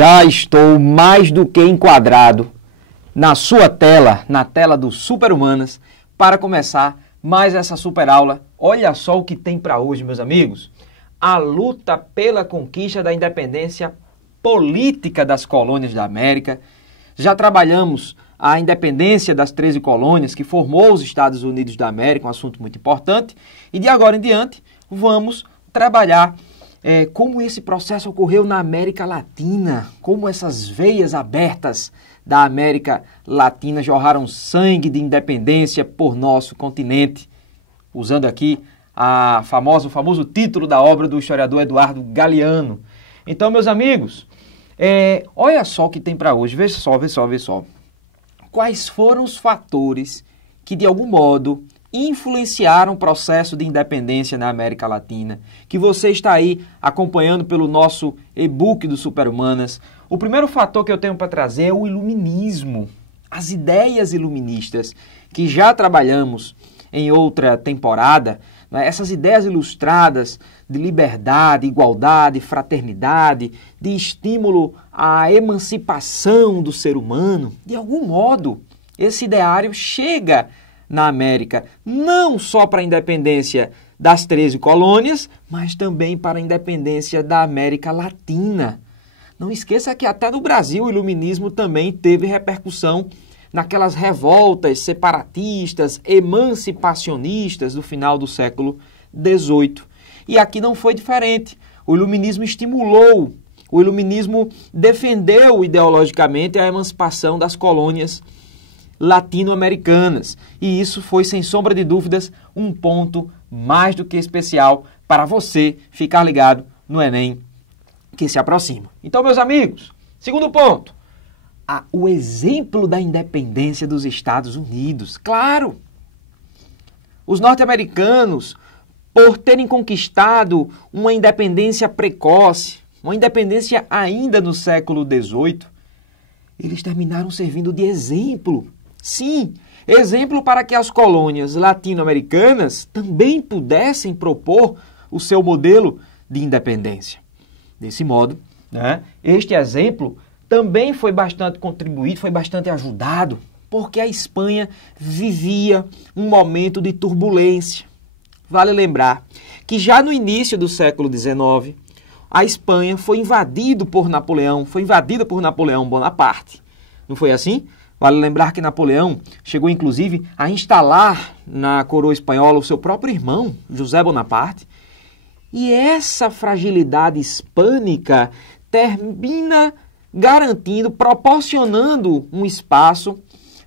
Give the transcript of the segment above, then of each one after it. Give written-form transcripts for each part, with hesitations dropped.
Já estou mais do que enquadrado na sua tela, na tela do Super-Humanas, para começar mais essa super aula. Olha só o que tem para hoje, meus amigos. A luta pela conquista da independência política das colônias da América. Já trabalhamos a independência das 13 colônias que formou os Estados Unidos da América, um assunto muito importante. E de agora em diante, vamos trabalhar como esse processo ocorreu na América Latina, como essas veias abertas da América Latina jorraram sangue de independência por nosso continente, usando aqui o famoso título da obra do historiador Eduardo Galeano. Então, meus amigos, olha só o que tem para hoje, vê só. Quais foram os fatores que, de algum modo, influenciaram o processo de independência na América Latina, que você está aí acompanhando pelo nosso e-book do Super-Humanas? O primeiro fator que eu tenho para trazer é o iluminismo, as ideias iluministas, que já trabalhamos em outra temporada, né? Essas ideias ilustradas de liberdade, igualdade, fraternidade, de estímulo à emancipação do ser humano. De algum modo, esse ideário chega na América, não só para a independência das 13 colônias, mas também para a independência da América Latina. Não esqueça que até no Brasil o iluminismo também teve repercussão naquelas revoltas separatistas, emancipacionistas do final do século XVIII. E aqui não foi diferente. O iluminismo estimulou, o iluminismo defendeu ideologicamente a emancipação das colônias latino-americanas. E isso foi, sem sombra de dúvidas, um ponto mais do que especial para você ficar ligado no Enem que se aproxima. Então, meus amigos, segundo ponto, o exemplo da independência dos Estados Unidos. Claro, os norte-americanos, por terem conquistado uma independência precoce, uma independência ainda no século XVIII, eles terminaram servindo de exemplo. Sim, exemplo para que as colônias latino-americanas também pudessem propor o seu modelo de independência. Desse modo, né, este exemplo também foi bastante contribuído, foi bastante ajudado, porque a Espanha vivia um momento de turbulência. Vale lembrar que já no início do século XIX, a Espanha foi invadida por Napoleão Bonaparte. Não foi assim? Vale lembrar que Napoleão chegou, inclusive, a instalar na coroa espanhola o seu próprio irmão, José Bonaparte. E essa fragilidade hispânica termina garantindo, proporcionando um espaço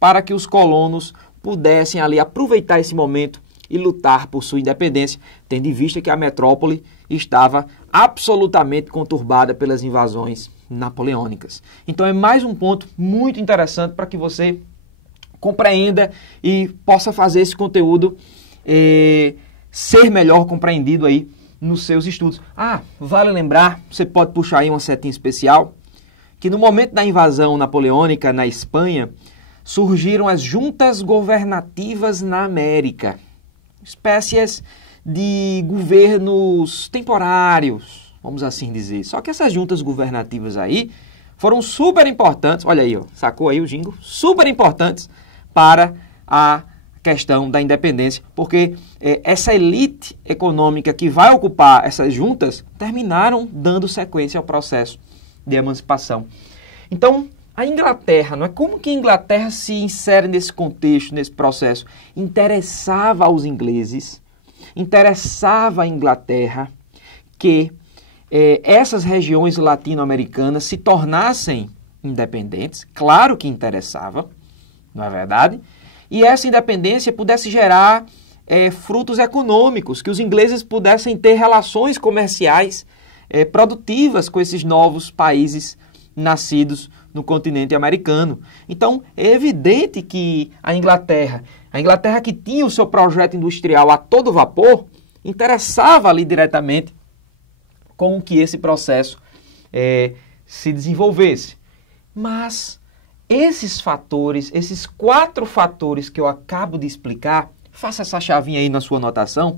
para que os colonos pudessem ali aproveitar esse momento e lutar por sua independência, tendo em vista que a metrópole estava absolutamente conturbada pelas invasões napoleônicas. Então é mais um ponto muito interessante para que você compreenda e possa fazer esse conteúdo ser melhor compreendido aí nos seus estudos. Vale lembrar, você pode puxar aí uma setinha especial, que no momento da invasão napoleônica na Espanha, surgiram as juntas governativas na América, espécies de governos temporários, vamos assim dizer. Só que essas juntas governativas aí foram super importantes, olha aí, ó, sacou aí o jingle? Super importantes para a questão da independência, porque essa elite econômica que vai ocupar essas juntas terminaram dando sequência ao processo de emancipação. Então, a Inglaterra, não é como que a Inglaterra se insere nesse contexto, nesse processo? Interessava aos ingleses, interessava à Inglaterra que essas regiões latino-americanas se tornassem independentes, claro que interessava, não é verdade? E essa independência pudesse gerar frutos econômicos, que os ingleses pudessem ter relações comerciais produtivas com esses novos países nascidos no continente americano. Então, é evidente que a Inglaterra que tinha o seu projeto industrial a todo vapor, interessava ali diretamente com que esse processo se desenvolvesse. Mas esses fatores, esses 4 fatores que eu acabo de explicar, faça essa chavinha aí na sua anotação,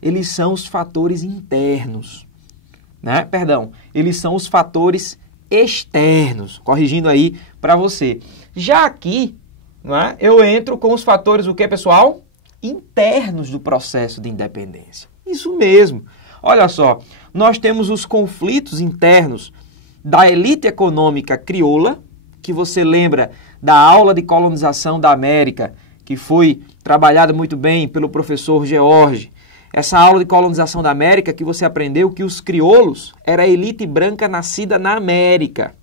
eles são os fatores internos, né? Perdão, eles são os fatores externos, corrigindo aí para você. Já aqui, não é, eu entro com os fatores, o que, pessoal? Internos do processo de independência. Isso mesmo. Olha só, nós temos os conflitos internos da elite econômica crioula, que você lembra da aula de colonização da América, que foi trabalhada muito bem pelo professor George. Essa aula de colonização da América que você aprendeu que os crioulos era a elite branca nascida na América.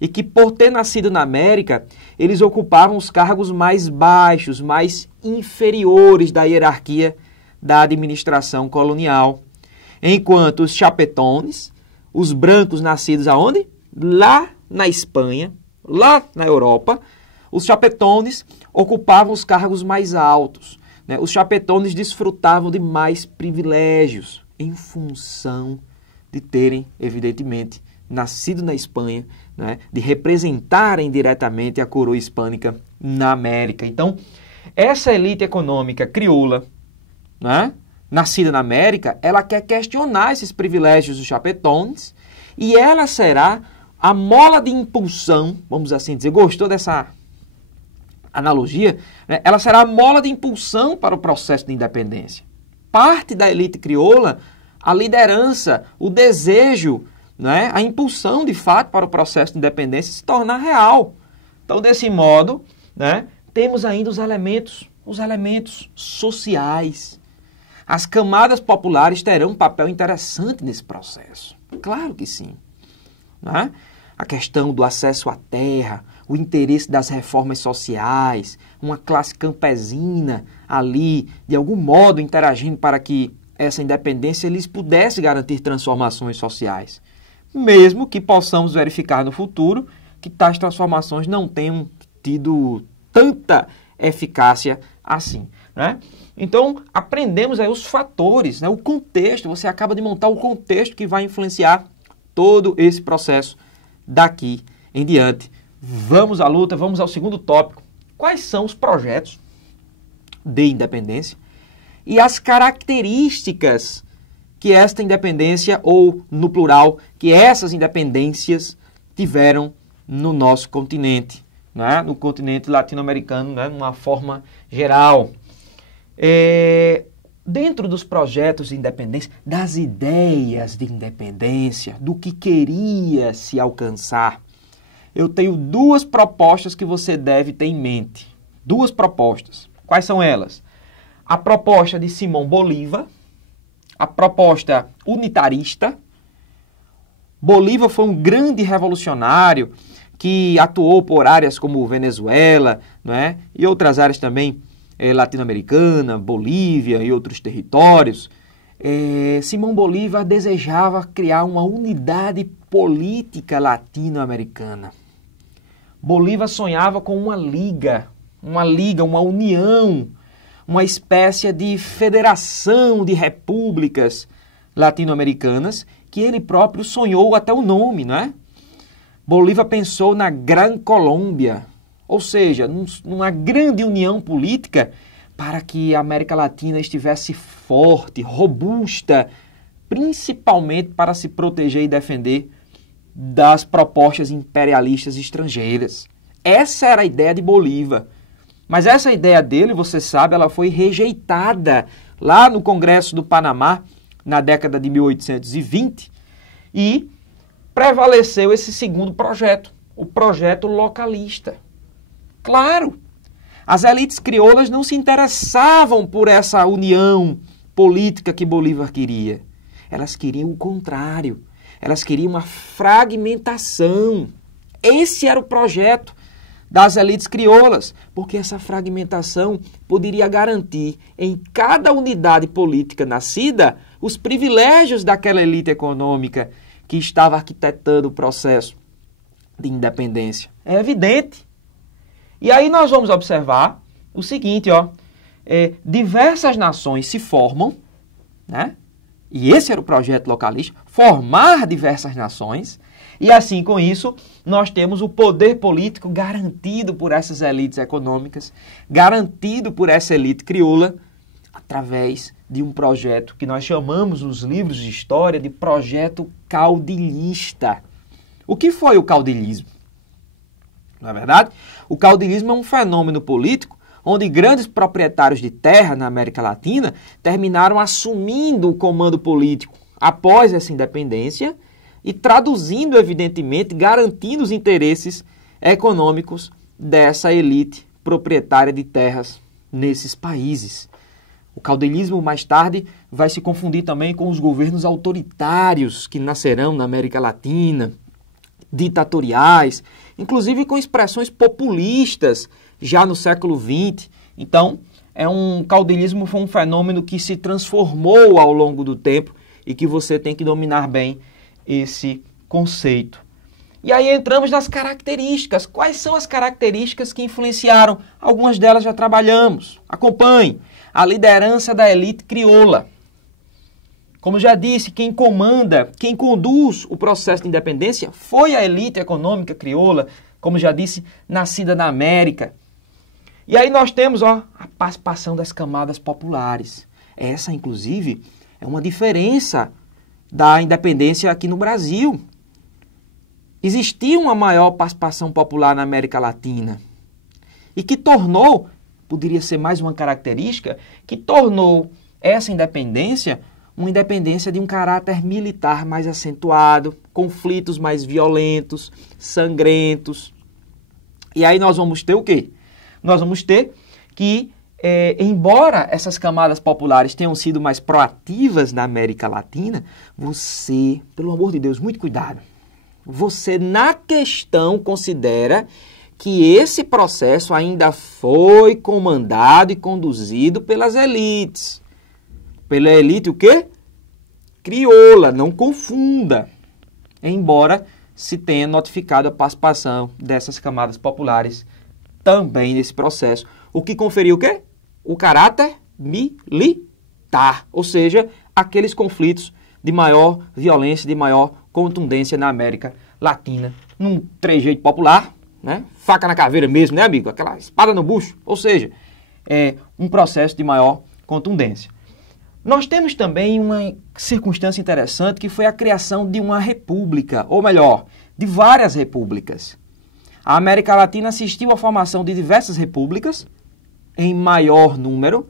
E que por ter nascido na América, eles ocupavam os cargos mais baixos, mais inferiores da hierarquia da administração colonial. Enquanto os chapetones, os brancos nascidos aonde? Lá na Espanha, lá na Europa, os chapetones ocupavam os cargos mais altos. Né? Os chapetones desfrutavam de mais privilégios em função de terem, evidentemente, nascido na Espanha, né? De representarem diretamente a coroa hispânica na América. Então, essa elite econômica crioula, né? Nascida na América, ela quer questionar esses privilégios dos chapetones e ela será a mola de impulsão, vamos assim dizer, gostou dessa analogia? Né? Ela será a mola de impulsão para o processo de independência. Parte da elite crioula, a liderança, o desejo, né? A impulsão, de fato, para o processo de independência se tornar real. Então, desse modo, né? Temos ainda os elementos sociais. As camadas populares terão um papel interessante nesse processo. Claro que sim. Né? A questão do acesso à terra, o interesse das reformas sociais, uma classe campesina ali, de algum modo, interagindo para que essa independência lhes pudesse garantir transformações sociais. Mesmo que possamos verificar no futuro que tais transformações não tenham tido tanta eficácia assim. Né? Então, aprendemos aí os fatores, né? O contexto, você acaba de montar o contexto que vai influenciar todo esse processo daqui em diante. Vamos à luta, vamos ao segundo tópico. Quais são os projetos de independência e as características que esta independência, ou no plural, que essas independências tiveram no nosso continente, né? No continente latino-americano, né? De uma forma geral. Dentro dos projetos de independência, das ideias de independência, do que queria se alcançar, eu tenho duas propostas que você deve ter em mente. Duas propostas. Quais são elas? A proposta de Simão Bolívar, a proposta unitarista. Bolívar foi um grande revolucionário que atuou por áreas como Venezuela, né, e outras áreas também, latino-americana, Bolívia e outros territórios. Simão Bolívar desejava criar uma unidade política latino-americana. Bolívar sonhava com uma liga, uma união, uma espécie de federação de repúblicas latino-americanas que ele próprio sonhou até o nome, não é? Bolívar pensou na Gran Colômbia, ou seja, numa grande união política para que a América Latina estivesse forte, robusta, principalmente para se proteger e defender das propostas imperialistas estrangeiras. Essa era a ideia de Bolívar. Mas essa ideia dele, você sabe, ela foi rejeitada lá no Congresso do Panamá, na década de 1820, e prevaleceu esse segundo projeto, o projeto localista. Claro, as elites crioulas não se interessavam por essa união política que Bolívar queria. Elas queriam o contrário. Elas queriam uma fragmentação. Esse era o projeto das elites crioulas, porque essa fragmentação poderia garantir em cada unidade política nascida os privilégios daquela elite econômica que estava arquitetando o processo de independência. É evidente. E aí nós vamos observar o seguinte, ó, diversas nações se formam, né? E esse era o projeto localista, formar diversas nações. E assim, com isso, nós temos o poder político garantido por essas elites econômicas, garantido por essa elite crioula, através de um projeto que nós chamamos nos livros de história de projeto caudilhista. O que foi o caudilismo? Não é verdade? O caudilismo é um fenômeno político onde grandes proprietários de terra na América Latina terminaram assumindo o comando político após essa independência e traduzindo, evidentemente, garantindo os interesses econômicos dessa elite proprietária de terras nesses países. O caudilismo, mais tarde, vai se confundir também com os governos autoritários que nascerão na América Latina, ditatoriais, inclusive com expressões populistas já no século XX. Então, caudilismo foi um fenômeno que se transformou ao longo do tempo e que você tem que dominar bem esse conceito. E aí entramos nas características. Quais são as características que influenciaram? Algumas delas já trabalhamos. Acompanhe. A liderança da elite crioula. Como já disse, quem comanda, quem conduz o processo de independência foi a elite econômica crioula, como já disse, nascida na América. E aí nós temos a participação das camadas populares. Essa, inclusive, é uma diferença da independência aqui no Brasil. Existia uma maior participação popular na América Latina e que tornou, poderia ser mais uma característica, que tornou essa independência uma independência de um caráter militar mais acentuado, conflitos mais violentos, sangrentos. E aí nós vamos ter o quê? Nós vamos ter que, embora essas camadas populares tenham sido mais proativas na América Latina, você, pelo amor de Deus, muito cuidado. Você, na questão, considera que esse processo ainda foi comandado e conduzido pelas elites. Pela elite o quê? Crioula, não confunda. Embora se tenha notificado a participação dessas camadas populares também nesse processo. O que conferiu o quê? O caráter militar, ou seja, aqueles conflitos de maior violência, de maior contundência na América Latina, num trejeito popular, né? Faca na caveira mesmo, né, amigo? Aquela espada no bucho, ou seja, um processo de maior contundência. Nós temos também uma circunstância interessante que foi a criação de uma república, ou melhor, de várias repúblicas. A América Latina assistiu à formação de diversas repúblicas, em maior número.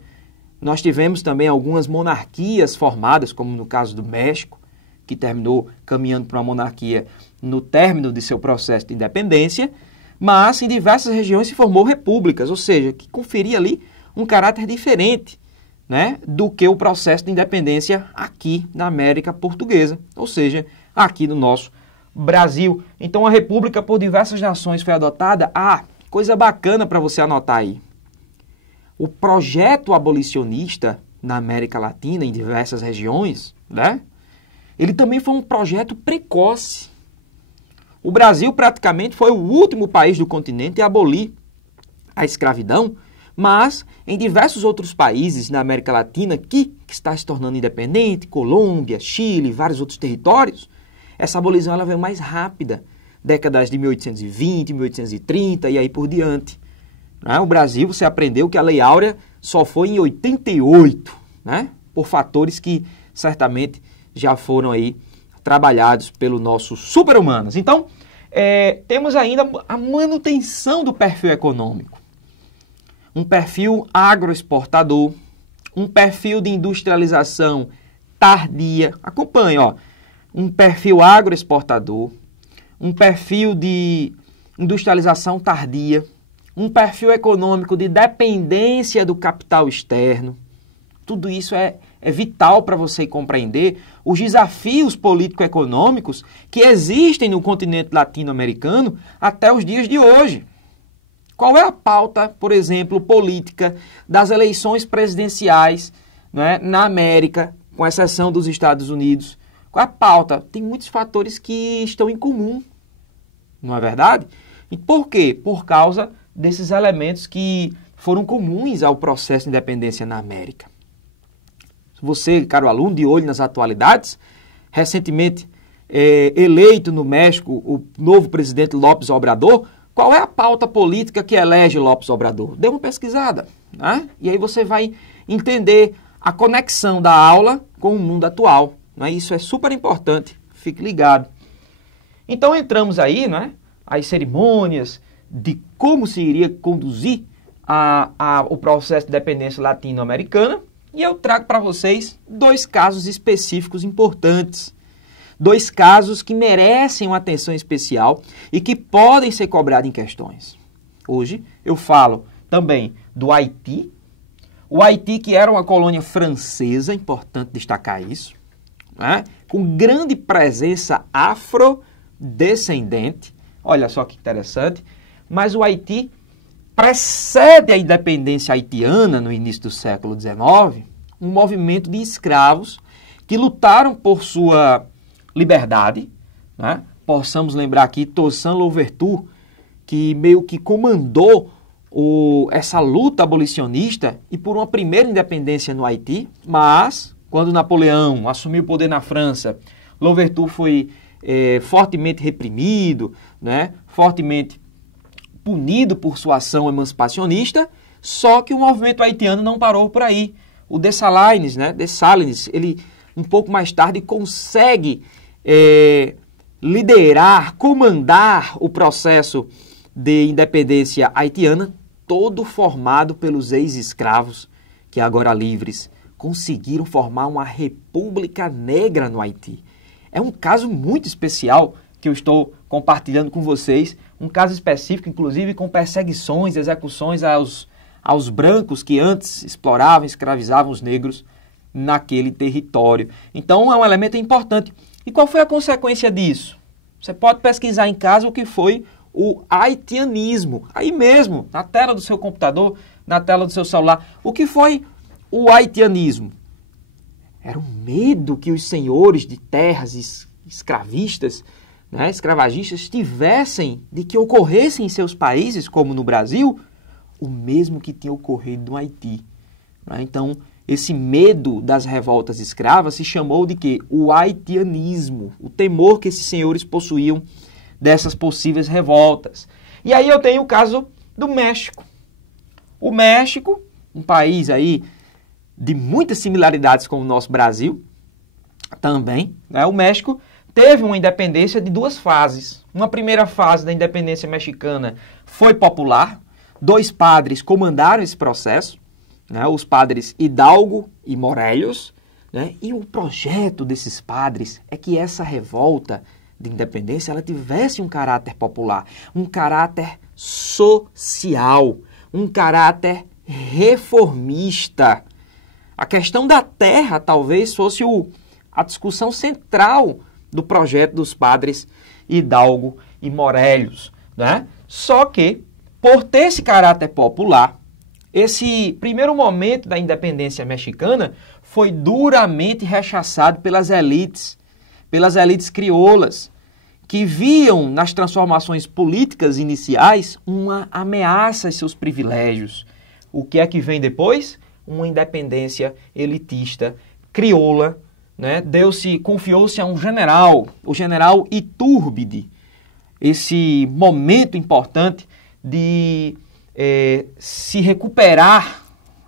Nós tivemos também algumas monarquias formadas, como no caso do México, que terminou caminhando para uma monarquia no término de seu processo de independência, mas em diversas regiões se formou repúblicas, ou seja, que conferia ali um caráter diferente, né, do que o processo de independência aqui na América Portuguesa, ou seja, aqui no nosso Brasil. Então a república por diversas nações foi adotada. Coisa bacana para você anotar aí. O projeto abolicionista na América Latina, em diversas regiões, né, ele também foi um projeto precoce. O Brasil praticamente foi o último país do continente a abolir a escravidão, mas em diversos outros países na América Latina que está se tornando independente, Colômbia, Chile, vários outros territórios, essa abolição ela veio mais rápida, décadas de 1820, 1830 e aí por diante. O Brasil, você aprendeu que a Lei Áurea só foi em 88, né? Por fatores que certamente já foram aí trabalhados pelo nosso super-humanos. Então, temos ainda a manutenção do perfil econômico. Um perfil agroexportador, um perfil de industrialização tardia. Acompanhe, um perfil agroexportador, um perfil de industrialização tardia, um perfil econômico de dependência do capital externo. Tudo isso é vital para você compreender os desafios político-econômicos que existem no continente latino-americano até os dias de hoje. Qual é a pauta, por exemplo, política das eleições presidenciais, né, na América, com exceção dos Estados Unidos? Qual é a pauta? Tem muitos fatores que estão em comum, não é verdade? E por quê? Por causa desses elementos que foram comuns ao processo de independência na América. Você, caro aluno, de olho nas atualidades, recentemente eleito no México o novo presidente López Obrador, qual é a pauta política que elege López Obrador? Dê uma pesquisada, né? E aí você vai entender a conexão da aula com o mundo atual. Né? Isso é super importante, fique ligado. Então entramos aí, né, as cerimônias de como se iria conduzir o processo de independência latino-americana, e eu trago para vocês 2 casos específicos importantes. 2 casos que merecem uma atenção especial e que podem ser cobrados em questões. Hoje eu falo também do Haiti. O Haiti, que era uma colônia francesa, importante destacar isso, né? Com grande presença afrodescendente. Olha só que interessante. Mas o Haiti precede a independência haitiana, no início do século XIX, um movimento de escravos que lutaram por sua liberdade, né? Possamos lembrar aqui Toussaint Louverture, que meio que comandou essa luta abolicionista e por uma primeira independência no Haiti, mas quando Napoleão assumiu o poder na França, Louverture foi fortemente reprimido, né? Fortemente punido por sua ação emancipacionista, só que o movimento haitiano não parou por aí. O Dessalines, né? Dessalines, ele um pouco mais tarde consegue liderar, comandar o processo de independência haitiana, todo formado pelos ex-escravos que agora livres conseguiram formar uma república negra no Haiti. É um caso muito especial que eu estou compartilhando com vocês, um caso específico, inclusive, com perseguições, execuções aos brancos que antes exploravam, escravizavam os negros naquele território. Então, é um elemento importante. E qual foi a consequência disso? Você pode pesquisar em casa o que foi o haitianismo. Aí mesmo, na tela do seu computador, na tela do seu celular. O que foi o haitianismo? Era o medo que os senhores de terras escravistas, né, escravagistas, tivessem de que ocorresse em seus países, como no Brasil, o mesmo que tinha ocorrido no Haiti. Né? Então, esse medo das revoltas escravas se chamou de quê? O haitianismo, o temor que esses senhores possuíam dessas possíveis revoltas. E aí eu tenho o caso do México. O México, um país aí de muitas similaridades com o nosso Brasil, também, né? O México teve uma independência de 2 fases. Uma primeira fase da independência mexicana foi popular, 2 padres comandaram esse processo, né? Os padres Hidalgo e Morelos, né? E o projeto desses padres é que essa revolta de independência ela tivesse um caráter popular, um caráter social, um caráter reformista. A questão da terra talvez fosse a discussão central do projeto dos padres Hidalgo e Morelos, né? Só que, por ter esse caráter popular, esse primeiro momento da independência mexicana foi duramente rechaçado pelas elites crioulas, que viam nas transformações políticas iniciais uma ameaça aos seus privilégios. O que é que vem depois? Uma independência elitista, crioula, né? Confiou-se a um general, o general Itúrbide, esse momento importante de se recuperar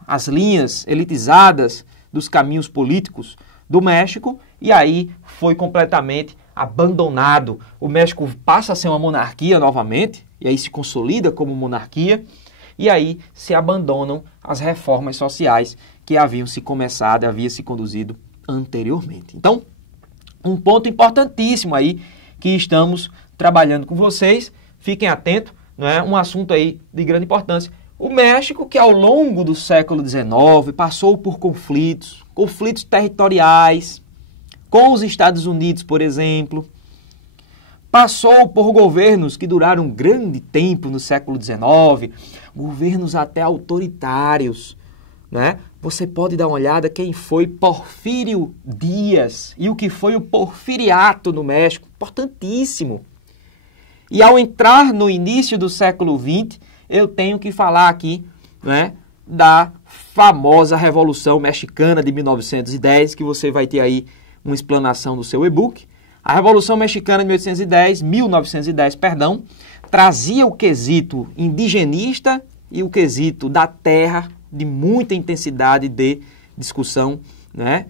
as linhas elitizadas dos caminhos políticos do México, e aí foi completamente abandonado. O México passa a ser uma monarquia novamente, e aí se consolida como monarquia, e aí se abandonam as reformas sociais que haviam se começado, havia se conduzido anteriormente. Então, um ponto importantíssimo aí que estamos trabalhando com vocês, fiquem atentos, não é? Um assunto aí de grande importância. O México, que ao longo do século XIX passou por conflitos territoriais, com os Estados Unidos, por exemplo, passou por governos que duraram um grande tempo no século XIX, governos até autoritários, né? Você pode dar uma olhada quem foi Porfírio Dias e o que foi o porfiriato no México, importantíssimo. E ao entrar no início do século XX, eu tenho que falar aqui, né, da famosa Revolução Mexicana de 1910, que você vai ter aí uma explanação no seu e-book. A Revolução Mexicana de 1910, trazia o quesito indigenista e o quesito da terra de muita intensidade de discussão, né?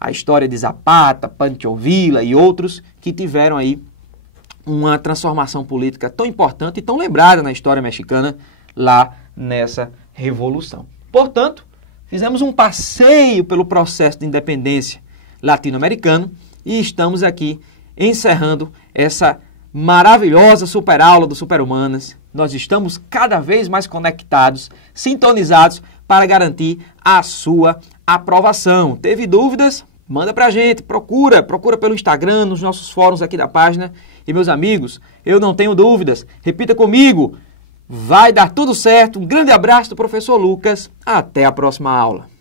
A história de Zapata, Pancho Villa e outros que tiveram aí uma transformação política tão importante e tão lembrada na história mexicana lá nessa revolução. Portanto, fizemos um passeio pelo processo de independência latino-americano e estamos aqui encerrando essa maravilhosa superaula do Super-Humanas. Nós estamos cada vez mais conectados, sintonizados para garantir a sua aprovação. Teve dúvidas? Manda pra gente, procura pelo Instagram, nos nossos fóruns aqui da página. E meus amigos, eu não tenho dúvidas, repita comigo, vai dar tudo certo. Um grande abraço do professor Lucas, até a próxima aula.